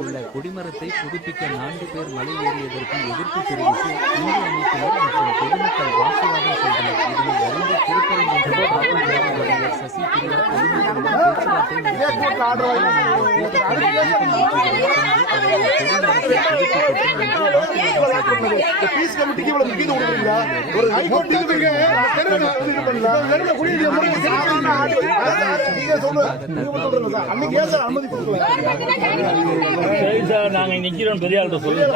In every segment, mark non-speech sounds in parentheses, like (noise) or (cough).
உள்ள கொடிமரத்தை புதுப்பிக்க நான்கு பேர் மலை ஏறியதற்கு எதிர்ப்பு தெரிவித்து இந்து அமைப்பினர் மற்றும் பொதுமக்கள் வாக்குவாதம் செய்தனர் இதனை அறிந்த திருப்பரங்குன்றம் சசி பிரியா பொதுமக்களிடம் பீஸ் கமிட்டிக்கு இவ்வளவு கொடுக்குறீங்களா ஒரு ஹைகோர்ட் சார். நாங்க நிக்கிறோம் பெரிய ஆள்கிட்ட சொல்லுங்க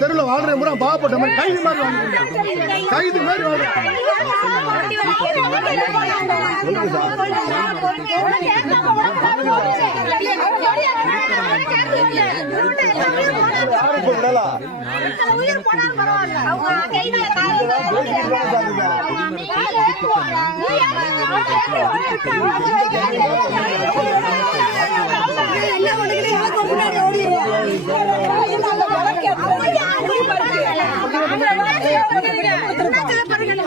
சார் வாழ்ற முறை பாவப்பட்ட மாதிரி கைது மாதிரி கைது மாதிரி (laughs)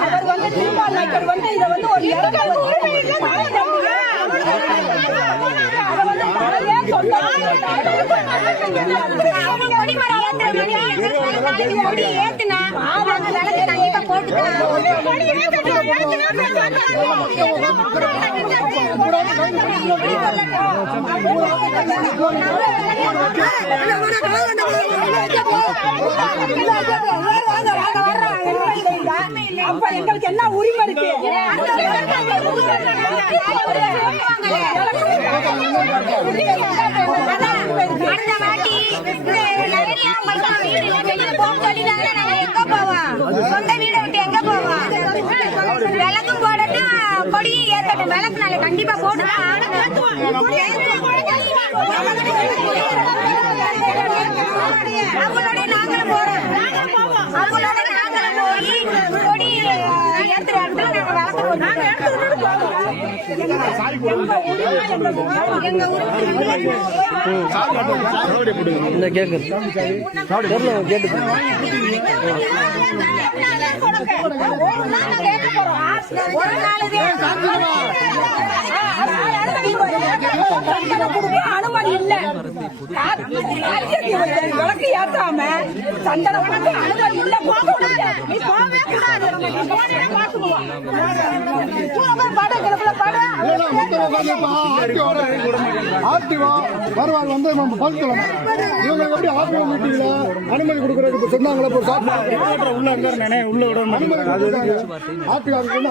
அவர் வந்து திருமாவளவன் வந்து இதை வந்து ஒரு இறக்கம் வாங்க வாங்க அப்ப எங்களுக்கு என்ன உரிமை இருக்கு? சொந்த வீடை விட்டு எங்க போவோம் விளக்கும் போடட்டும் கொடியும் ஏத்தட்டும். விளக்கு நாளை கண்டிப்பா போட்டுதான் அவங்களோட நாங்களும் போறோம் அவங்களோட நாங்களும் போய் கொடி ஏத்துற இடத்துல நாங்க போட்டுருக்கோம் எங்க ஊருக்கு ஒரு அனுமதி இல்ல விளக்கு ஏத்தாம சந்தன அனுமதி இல்ல போக நீ போகவே கூடாது பட கிளப்புல பட ஆர்டிஓ வருவார் வந்து நம்ம பதில் இவங்க எப்படி ஆர்டிஓ மீட்டிங்ல அனுமதி கொடுக்கறதுக்கு சொன்னாங்களா உள்ள இருந்தாரு உள்ள அனுமதி ஆர்டிஓ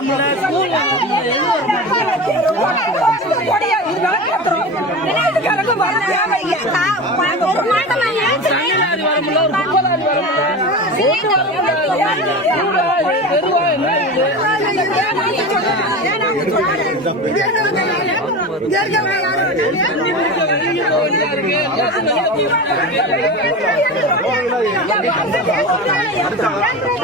கிராம சபையில இருந்து நம்ம அந்த போராட்டம் நடத்துறோம். ஊர் சார்பா ஆர்டிஓ நம்ம கூப்பிட்டு நம்ம சொல்லிருக்கணும்ல கிராமத்துல இருக்க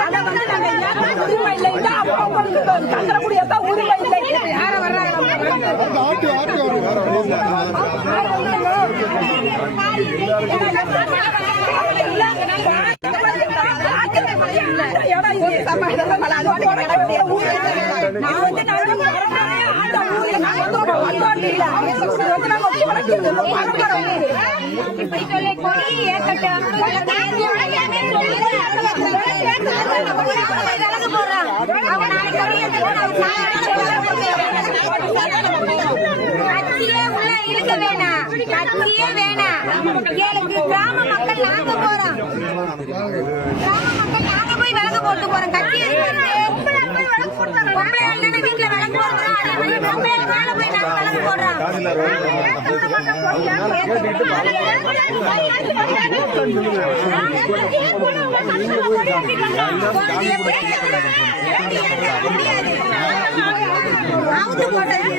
பெரிய மனுஷனை இப்படி சொல்லி கொடி ஏத்தட்டும் விலகு போடுறான் அவன் நாளைக்கு கொடி ஏத்தட்டும் கட்சியே உள்ள இருக்க வேணாம் கட்சியே வேணாம் எனக்கு கிராம மக்கள் நாங்க போறோம் கிராம மக்கள் நாங்க போய் விலகு போட்டு போறோம் கட்சி வீட்டுல போய் நாங்க போடுறோம் அவுத்து போட்டது